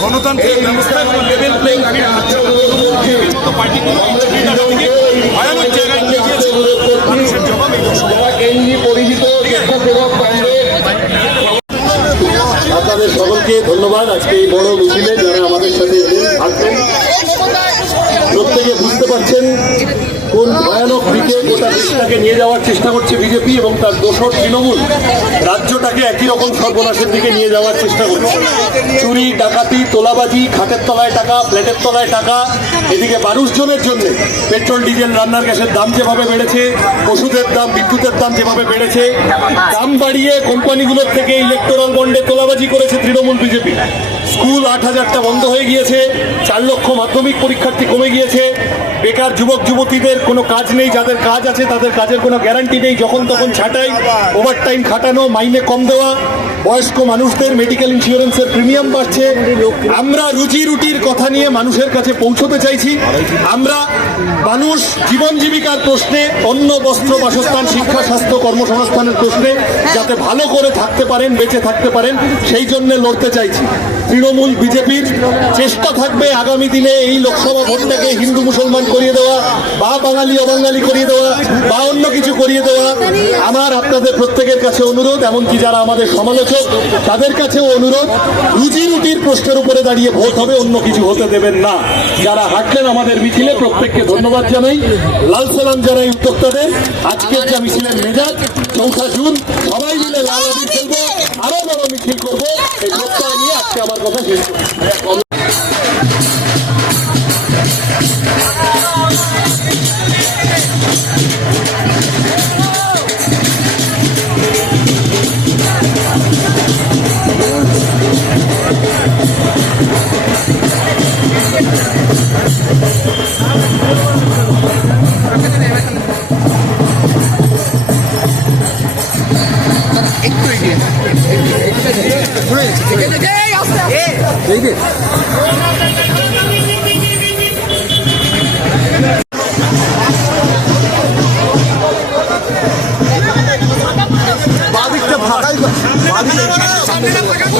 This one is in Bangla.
গণতান্ত্রিক ব্যবস্থায় কোনো লেভেল প্লেইং মতো পার্টিগুলো এই ভয়ানক জায়গায় নিয়ে গিয়েছে। মানুষের জবাব এই আপনাদের সকলকে ধন্যবাদ। আজকে এই বড় মিছিলে যারা আমাদের সাথে এলেন থাকবেন প্রত্যেকে বুঝতে পারছেন কোন ভয়ানক দিকে গোটা দেশটাকে নিয়ে যাওয়ার চেষ্টা করছে বিজেপি এবং তার দোষর তৃণমূল রাজ্যটাকে একই রকম সর্বনাশের দিকে নিয়ে যাওয়ার চেষ্টা করছে। চুরি, ডাকাতি, তোলাবাজি, খাটের তলায় টাকা, ফ্ল্যাটের তলায় টাকা, এদিকে মানুষজনের জন্য পেট্রোল, ডিজেল, রান্নার গ্যাসের দাম যেভাবে বেড়েছে ওষুধের দাম, বিদ্যুতের দাম যেভাবে বেড়েছে, দাম বাড়িয়ে কোম্পানিগুলোর থেকে ইলেকট্রাল বন্ডে তোলাবাজি করেছে তৃণমূল বিজেপি। স্কুল আট হাজারটা বন্ধ হয়ে গিয়েছে, চার লক্ষ মাধ্যমিক পরীক্ষার্থী কমে গিয়েছে বেকার যুবক যুবতীদের কোনো কাজ নেই, যাদের কাজ আছে তাদের কাজের কোনো গ্যারান্টি নেই, যখন তখন ছাঁটাই ওভার টাইম খাটানো, মাইনে কম দেওয়া, বয়স্ক মানুষদের মেডিকেল ইন্স্যুরেন্সের প্রিমিয়াম বাড়ছে। আমরা রুজি রুটির কথা নিয়ে মানুষের কাছে পৌঁছতে চাইছি। আমরা মানুষ জীবন জীবিকার প্রশ্নে, অন্ন, বস্ত্র, বাসস্থান, শিক্ষা, স্বাস্থ্য, কর্মসংস্থানের প্রশ্নে যাতে ভালো করে থাকতে পারেন, বেঁচে থাকতে পারেন, সেই জন্য লড়তে চাইছি। তৃণমূল বিজেপির চেষ্টা থাকবে আগামী দিনে এই লোকসভা ভোটটাকে হিন্দু মুসলমান করিয়ে দেওয়া, বা বাঙালি, অবাঙালি করিয়ে দেওয়া, বা অন্য কিছু করিয়ে দেওয়া, আমার আপনাদের প্রত্যেকের কাছে অনুরোধ, এমনকি যারা আমাদের সমালোচক, তাদের কাছেও অনুরোধ, রুজি রুটির প্রশ্নের উপরে দাঁড়িয়ে ভোট হবে, অন্য কিছু হতে দেবেন না। যারা হাঁটলেন আমাদের মিছিলে, প্রত্যেককে ধন্যবাদ জানাই। লাল সালাম জানাই উদ্যোক্তাদের। আজকের যা মিছিলের মেজাজ, চৌঠা জুন, সবাই মিলে লাল আরও বড় মিছিল করব, এই প্রত্যয় নিয়ে আজকে আমার কথা শেষ Read it. Read it. আমি থাকব আমি থাকব